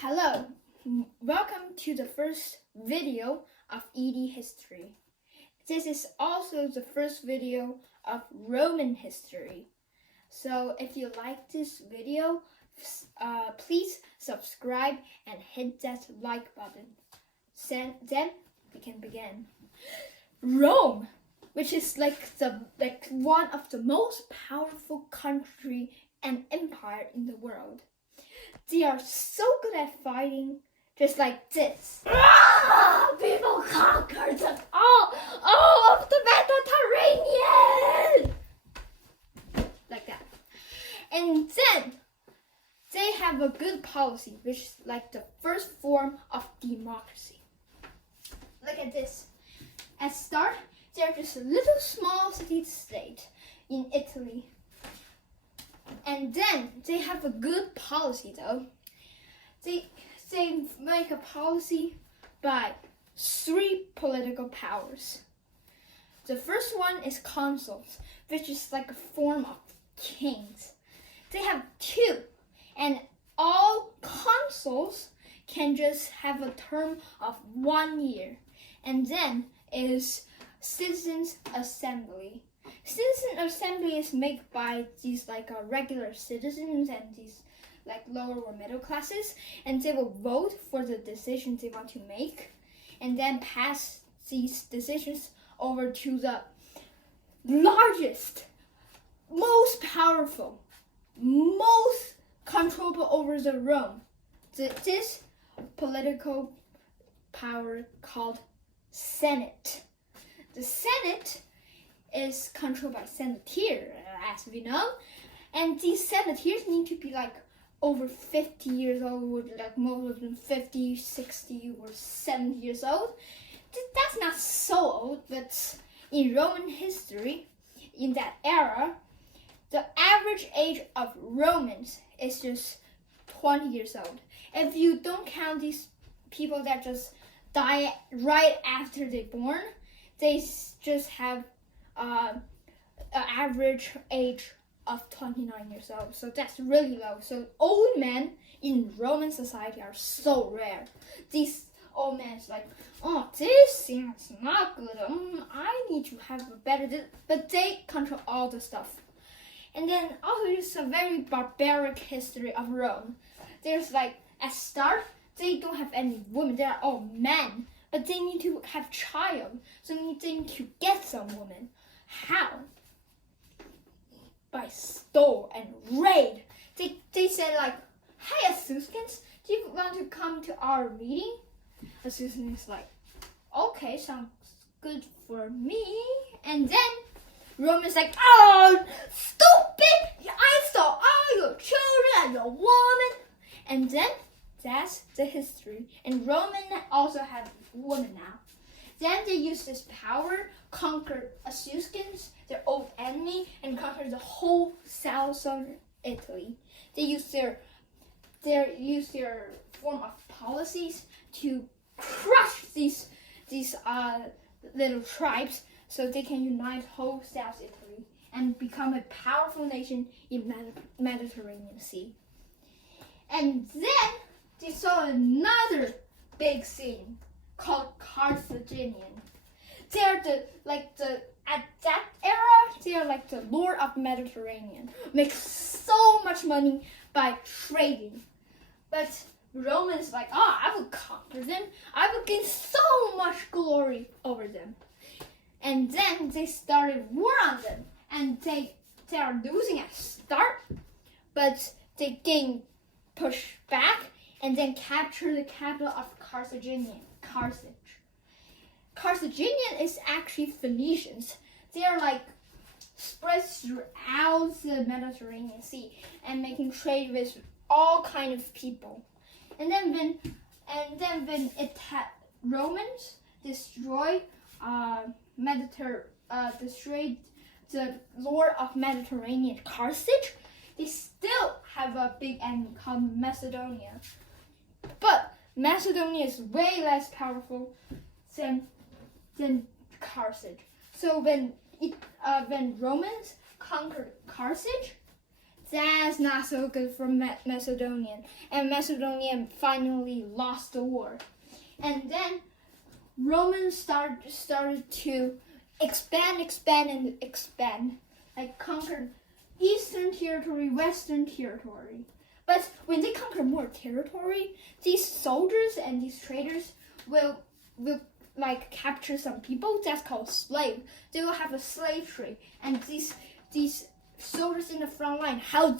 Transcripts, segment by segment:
Hello, welcome to the first video of ED history. This is also the first video of Roman history. So if you like this video, please subscribe and hit that like button. Then we can begin. Rome, which is like one of the most powerful country and empire in the world. They are so good at fighting, just like this. People conquered all of the Mediterranean! Like that. And then, they have a good policy, which is like the first form of democracy. Look at this. At start, they're just a little small city-state in Italy. And then they have a good policy though. They make a policy by 3 political powers. The first one is consuls, which is like a form of kings. They have 2, and all consuls can just have a term of 1 year. And then is citizens' assembly. Citizen assembly is made by these regular citizens and these lower or middle classes, and they will vote for the decisions they want to make, and then pass these decisions over to the largest, most powerful, most controllable over the Rome. This political power called Senate. The Senate is controlled by senators, as we know, and these senators need to be over 50 years old, most of them 50, 60, or 70 years old. That's not so old, but in Roman history, in that era, the average age of Romans is just 20 years old. If you don't count these people that just die right after they're born, they just have an average age of 29 years old. So that's really low. So old men in Roman society are so rare. These old men is this seems not good. I need to have a better, but they control all the stuff. And then also it's a very barbaric history of Rome. There's at start, they don't have any women. They are all men. But they need to have child, so they need to get some women. How? By stole and raid. They said hey Etruscans, do you want to come to our meeting? Etruscans is okay, sounds good for me. And then Romans oh, stupid! I stole all your children and your woman. And then that's the history. And Roman also have women now. Then they use this power, conquer Etruscans, their old enemy, and conquer the whole southern Italy. They use their form of policies to crush these little tribes, so they can unite whole South Italy and become a powerful nation in Mediterranean Sea. And then they saw another big scene called Carthaginian. They are at that era, they are the lord of Mediterranean. Make so much money by trading. But Romans I will conquer them. I will gain so much glory over them. And then they started war on them, and they are losing at start, but they gain push back and then capture the capital of Carthaginian, Carthage. Carthaginian is actually Phoenicians. They are spread throughout the Mediterranean Sea and making trade with all kind of people. And then when Romans destroyed destroyed the lord of Mediterranean, Carthage, they still have a big enemy called Macedonia. But Macedonia is way less powerful than Carthage. So when Romans conquered Carthage, that's not so good for Macedonian. And Macedonia finally lost the war. And then Romans started to expand, like conquer Eastern territory, Western territory. But when they conquer more territory, these soldiers and these traders will like capture some people. That's called slave. They will have a slave trade, and these soldiers in the front line, how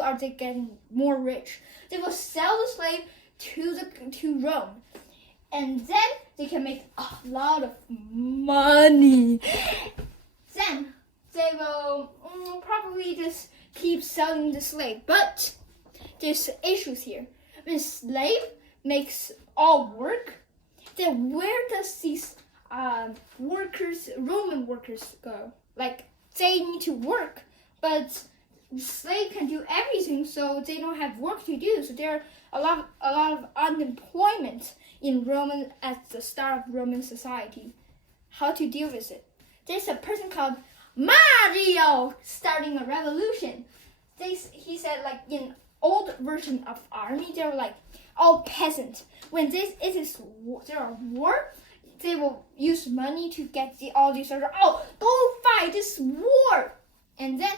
are they getting more rich? They will sell the slave to Rome, and then they can make a lot of money. Then they will probably just keep selling the slave. But there's issues here. When slave makes all work, then where does these Roman workers go? Like, they need to work, but slave can do everything, so they don't have work to do. So there are a lot of unemployment in Roman at the start of Roman society. How to deal with it? There's a person called Mario starting a revolution. He said, like, in old version of army, they were like all peasant. When there are war, they will use money to get all these soldiers. Oh, go fight this war, and then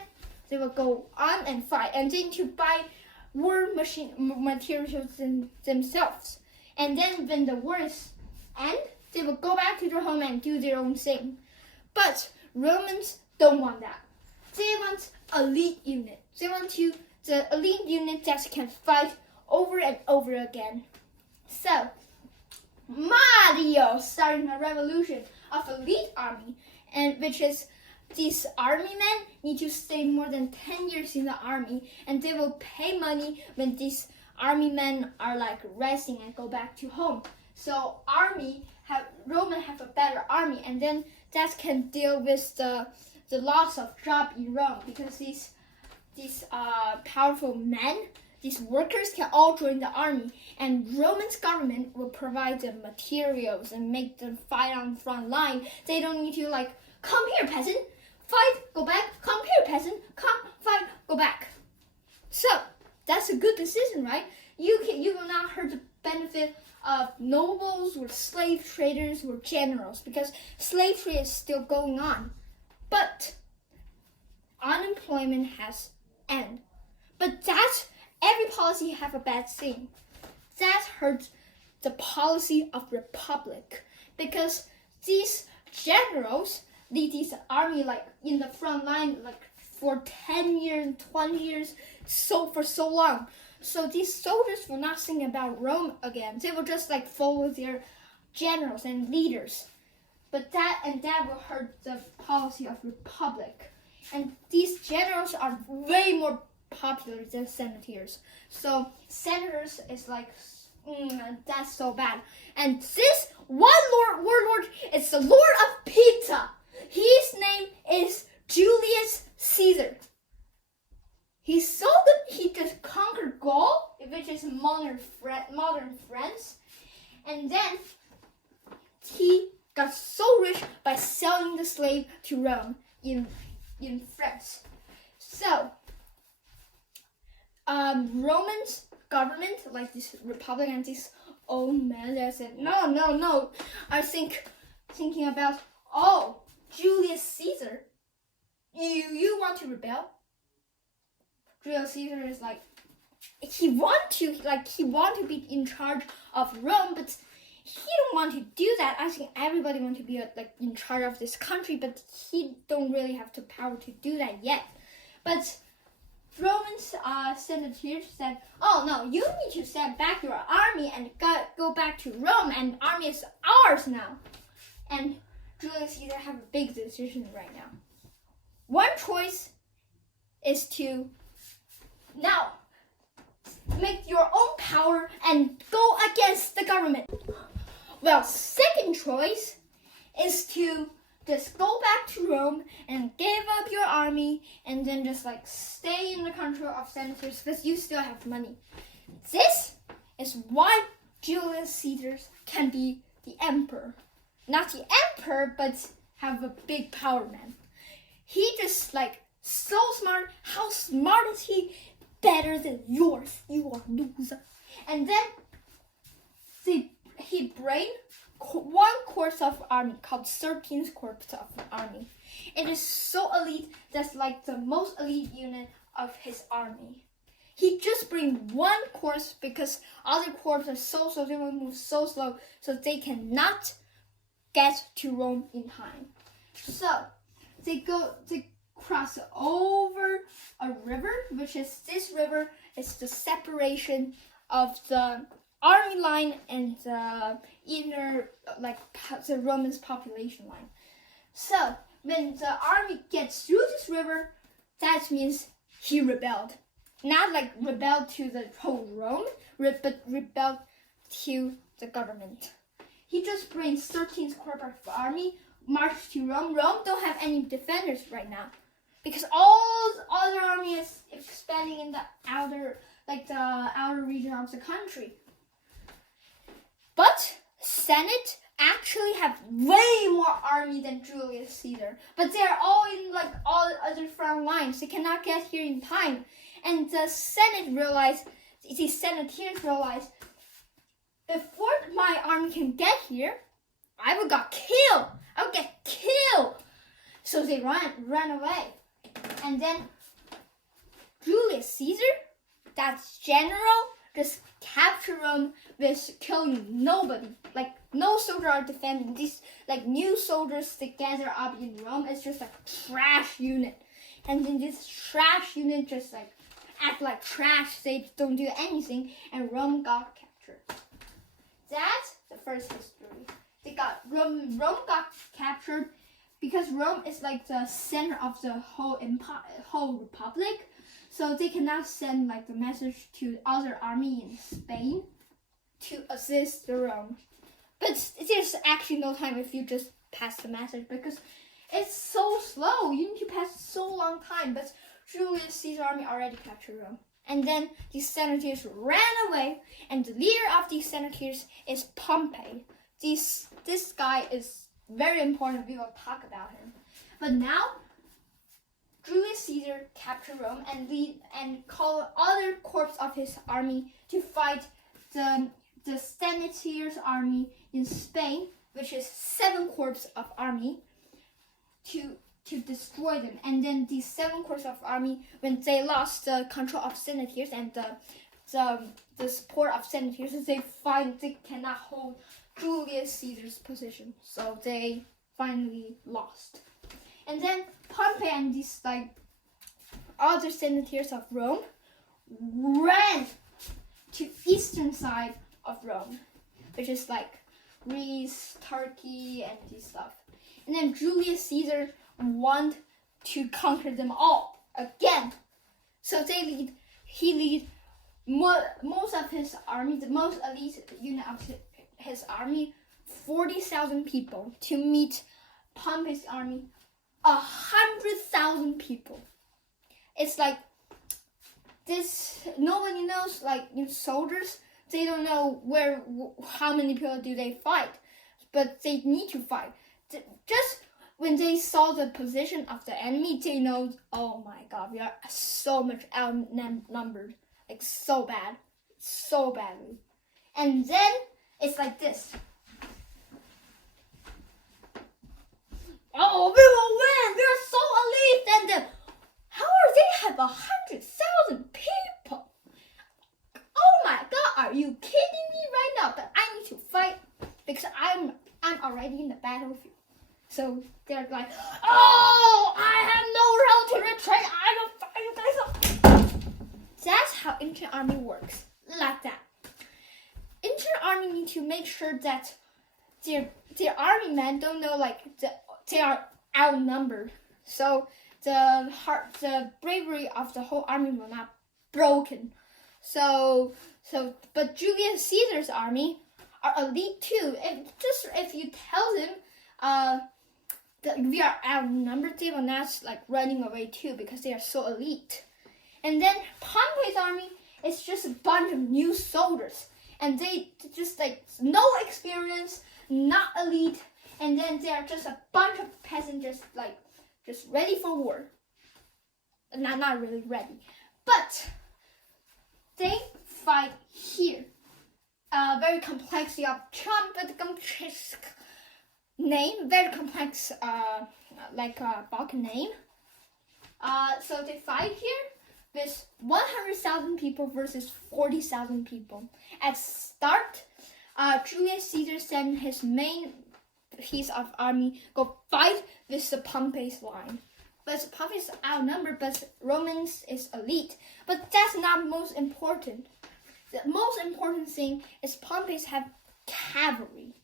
they will go on and fight, and then to buy war materials themselves. And then when the war is end, they will go back to their home and do their own thing. But Romans don't want that. They want elite unit. They want the elite unit that can fight over and over again. So Mario starting a revolution of elite army, and which is these army men need to stay more than 10 years in the army, and they will pay money when these army men are like resting and go back to home. So Roman have a better army, and then that can deal with the loss of job in Rome, because these powerful men, these workers can all join the army, and Roman's government will provide them materials and make them fight on the front line. They don't need to like, come here peasant, fight, go back, come here peasant, come, fight, go back. So that's a good decision, right? You will not hurt the benefit of nobles or slave traders or generals, because slave trade is still going on. But unemployment has ended. But every policy have a bad thing. That hurts the policy of republic, because these generals lead this army like in the front line like for 10 years, 20 years, for so long. So these soldiers will not think about Rome again. They will just like follow their generals and leaders. But that will hurt the policy of republic. And these generals are way more popular than senators. So senators is like, that's so bad. And this one warlord is the Lord of Pizza. His name is Julius Caesar. He's so good. He just conquered Gaul, which is modern France, and then he got so rich by selling the slave to Rome in France. So Roman's government, like this republic and this old man that said, no. I thinking about, Julius Caesar, you want to rebel? Julius Caesar is like, he want to be in charge of Rome, but he don't want to do that. I think everybody want to be in charge of this country, but he don't really have the power to do that yet. But Romans senators said, oh no, you need to send back your army and go back to Rome, and army is ours now. And Julius Caesar have a big decision right now. One choice is to now make your own power and go against the government. Well, second choice is to just go back to Rome and give up your army and then just stay in the control of senators, because you still have money. This is why Julius Caesar can be the emperor. Not the emperor, but have a big power man. He just So smart. How smart is he? Better than yours. You are loser. And then he bring one corps of army called 13th Corps of Army. It is so elite. That's like the most elite unit of his army. He just bring one corps because other corps are so slow. They will move so slow, so they cannot get to Rome in time. So they cross over a river, which is this river is the separation of the army line and the inner, like the Romans population line. So when the army gets through this river, that means he rebelled. Not like rebelled to the whole Rome, but rebelled to the government. He just brings 13th Corps of Army, march to Rome. Rome don't have any defenders right now, because all the other army is expanding in the outer region of the country. But Senate actually have way more army than Julius Caesar, but they're all in like all other front lines. They cannot get here in time, and the senators realized, before my army can get here, I would get killed. So they ran away. And then Julius Caesar, that's general, just captured Rome with killing nobody. Like no soldier are defending. These like new soldiers that gather up in Rome is just like trash unit. And then this trash unit just like act like trash. They don't do anything, and Rome got captured. That's the first history. Rome got captured because Rome is like the center of the whole empire, whole republic. So they cannot send like the message to other army in Spain to assist the Rome. But there's actually no time if you just pass the message, because it's so slow. You need to pass so long time. But Julius Caesar's army already captured Rome. And then the senators ran away, and the leader of these senators is Pompey. This guy is very important. We will talk about him. But now, Julius Caesar captured Rome and called other corps of his army to fight the senators' army in Spain, which is 7 corps of army, to destroy them. And then these 7 corps of army, when they lost the control of senators and the support of senators, they cannot hold Julius Caesar's position, so they finally lost. And then Pompey and these like other senators of Rome ran to eastern side of Rome, which is like Greece, Turkey, and this stuff. And then Julius Caesar wanted to conquer them all again. So he lead most of his army, the most elite unit of his army, 40,000 people, to meet Pompey's army, 100,000 people. It's like this. Nobody knows, like soldiers, they don't know how many people do they fight, but they need to fight. Just when they saw the position of the enemy, they know, oh my God, we are so much outnumbered, like so badly. And then it's like this. Oh, we will win! We're so elite! And then, how are they have 100,000 people? Oh my God, are you kidding me right now? But I need to fight because I'm already in the battlefield. So they're like, oh, I have no room to retreat. I will fight you guys up. That's how ancient army works, like that. Ancient army need to make sure that their army men don't know like they are outnumbered. So the bravery of the whole army will not broken. But Julius Caesar's army are elite too. If you tell them that we are outnumbered, they will not like running away too, because they are so elite. And then Pompey's army is just a bunch of new soldiers, and they just like no experience, not elite, and then they are just a bunch of peasants, just ready for war. not really ready. But they fight here. Very complex name, very complex Balkan name. So they fight here with 100,000 people versus 40,000 people. At start, Julius Caesar sent his main piece of army go fight with the Pompey's line. But Pompey's outnumbered, but Romans is elite. But that's not most important. The most important thing is Pompey's have cavalry.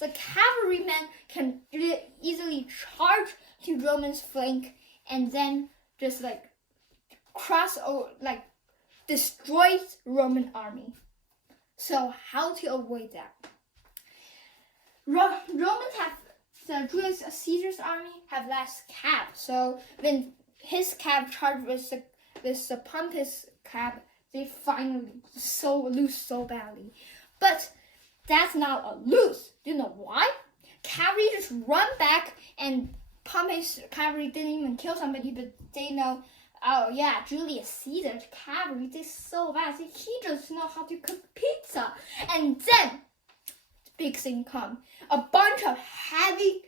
The cavalrymen can easily charge to Romans' flank and then just cross over, destroy Roman army. So how to avoid that? Romans have the Julius Caesar's army have less cap. So when his cap charged with the Pompey's cap, they finally lose so badly. But that's not a lose. Do you know why? Cavalry just run back, and Pompey's cavalry didn't even kill somebody, but they know, oh yeah, Julius Caesar's cavalry, they're so bad. He just know how to cook pizza. And then big thing come. A bunch of heavy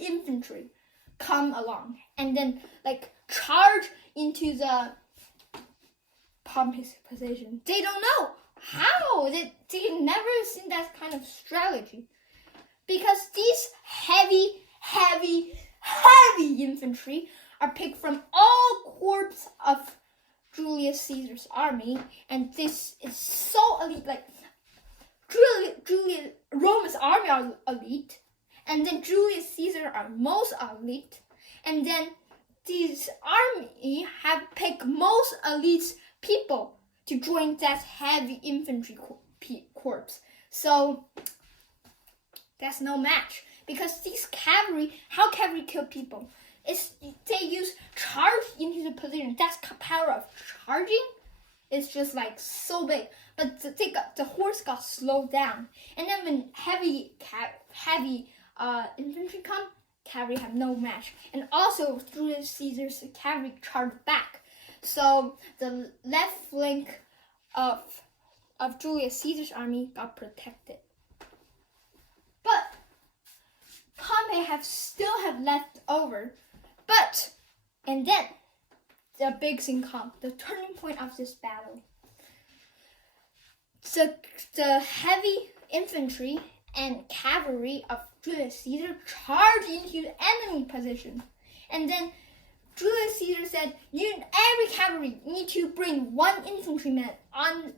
infantry come along and then charge into the Pompey's position. They don't know how. They never seen that kind of strategy. Because these heavy infantry are picked from all corps of Julius Caesar's army, and this is so elite. Rome's army are elite, and then Julius Caesar are most elite, and then these army have picked most elite people to join that heavy infantry corps. So that's no match, because these cavalry, how cavalry kill people? They use charge into the position. That's power of charging. It's just so big, but the horse got slowed down, and then when heavy infantry come, cavalry have no match, and also Julius Caesar's cavalry charged back, so the left flank of Julius Caesar's army got protected. But Pompey still have left over. And then the big thing comes, the turning point of this battle. The heavy infantry and cavalry of Julius Caesar charged into the enemy position. And then Julius Caesar said, every cavalry need to bring one infantryman on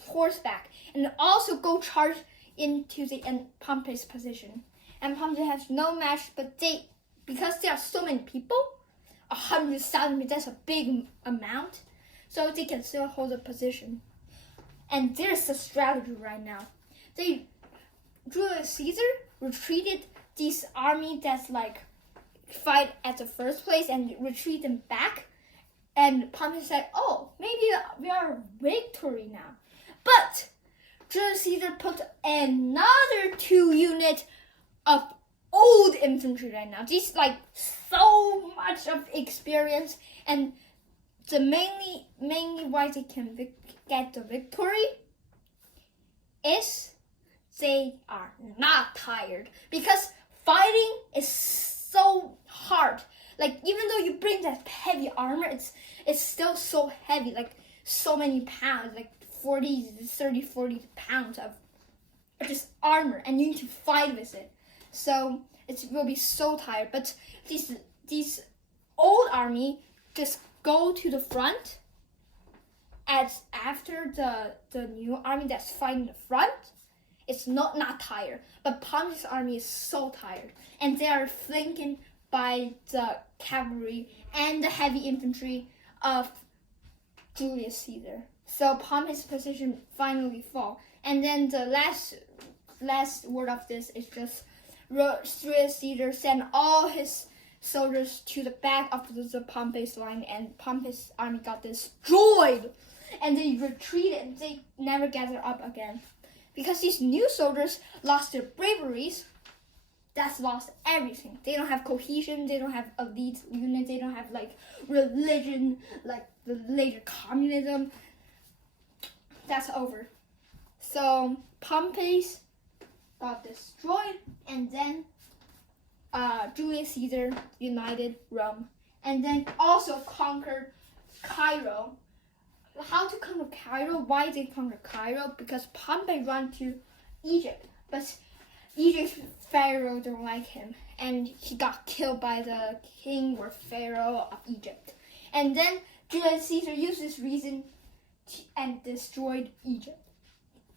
horseback and also go charge into the Pompey's position. And Pompey has no match, but because there are so many people, 100,000, that's a big amount, so they can still hold the position. And there's the strategy right now. Julius Caesar retreated this army that's fight at the first place and retreat them back. And Pompey said, oh, maybe we are victory now. But Julius Caesar put another 2 units of old infantry right now. These so much of experience, and the mainly why they can get the victory is they are not tired, because fighting is so hard. Even though you bring that heavy armor, it's still so heavy, so many pounds, 40 pounds of just armor, and you need to fight with it. So it will be so tired. But these old army just go to the front after the new army that's fighting the front. It's not tired. But Pompey's army is so tired, and they are flanking by the cavalry and the heavy infantry of Julius Caesar. So Pompey's position finally fall. And then the last word of this is just Julius Caesar sent all his soldiers to the back of the Pompey's line, and Pompey's army got destroyed, and they retreated. They never gathered up again because these new soldiers lost their braveries. that's lost everything. They don't have cohesion, they don't have elite units, they don't have like religion, like the later communism. That's over. So Pompey's got destroyed, and then Julius Caesar united Rome, and then also conquered Cairo. How to conquer Cairo? Why they conquer Cairo? Because Pompey ran to Egypt, but Egypt's pharaoh don't like him, and he got killed by the king or pharaoh of Egypt. And then Julius Caesar used this reason and destroyed Egypt,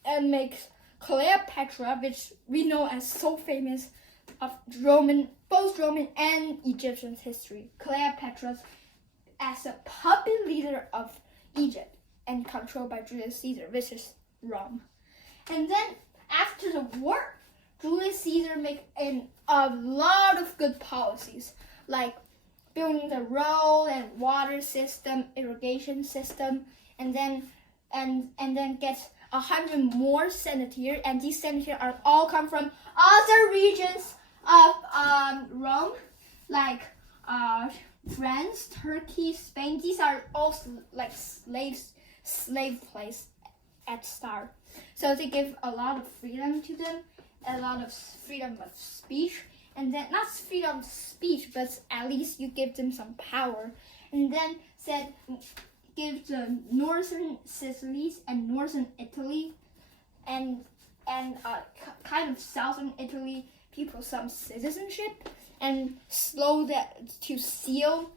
and makes Cleopatra, which we know as so famous of both Roman and Egyptian history. Cleopatra as a puppet leader of Egypt and controlled by Julius Caesar, which is Rome. And then after the war, Julius Caesar made a lot of good policies, like building the road and water system, irrigation system, and then gets 100 more senators, and these senators are all come from other regions of Rome, like France, Turkey, Spain. These are all like slave place at start. So they give a lot of freedom to them, a lot of freedom of speech, and then not freedom of speech, but at least you give them some power. And then said give the northern Sicily and northern Italy and kind of southern Italy people some citizenship, and slow that to seal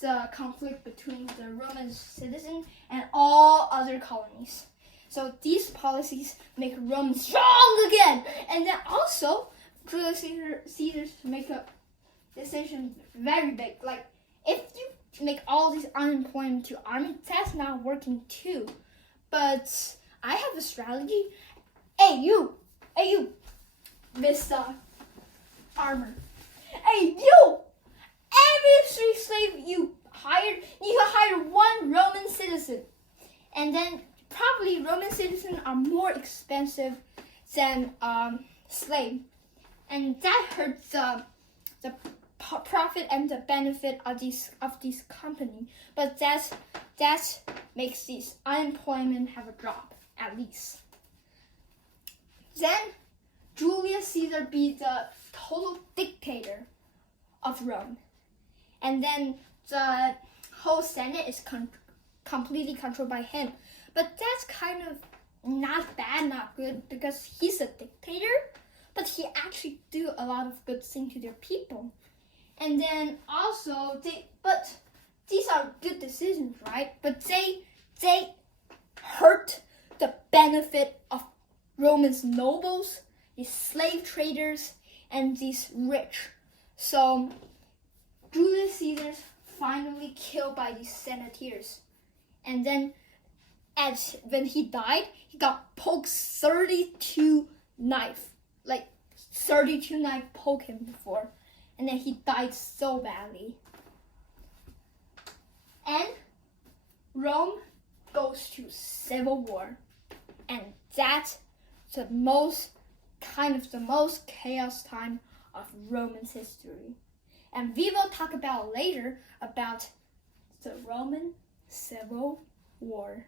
the conflict between the Roman citizen and all other colonies. So these policies make Rome strong again. And then also Julius Caesar make a decision very big. Like if you make all these unemployment to army, that's not working too. But I have a strategy. Hey you, Mr. Armor. Hey you, every free slave you can hire one Roman citizen. And then probably Roman citizens are more expensive than slave. And that hurts the profit and the benefit of these company. But that makes this unemployment have a drop at least. Then Julius Caesar be the total dictator of Rome, and then the whole Senate is completely controlled by him. But that's kind of not bad, not good, because he's a dictator, but he actually do a lot of good things to their people. And then also but these are good decisions, right? But they hurt the benefit of Roman's nobles, these slave traders, and these rich. So Julius Caesar finally killed by these senators. And then when he died, he got poked 32 knife. Like 32 knife poke him before. And then he died so badly. And Rome goes to civil war. And that's the most chaos time of Roman history. And we will talk about later about the Roman Civil War.